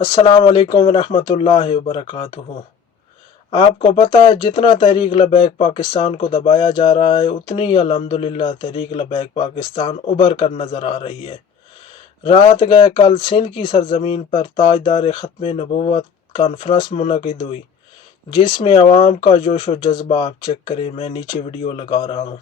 अस्सलाम वालेकुम रहमतुल्लाहि व बरकातुहू। आपको पता है जितना तहरीक लबैक पाकिस्तान को दबाया जा रहा है उतनी ही अल्हम्दुलिल्लाह तहरीक लबैक पाकिस्तान उभर कर नज़र आ रही है। रात गए कल सिंध की सरजमीन पर ताजदार ख़त्म नबूवत कॉन्फ्रेंस मुनक़िद हुई, जिसमें अवाम का जोश व जज्बा आप चेक करें। मैं नीचे वीडियो लगा रहा हूँ।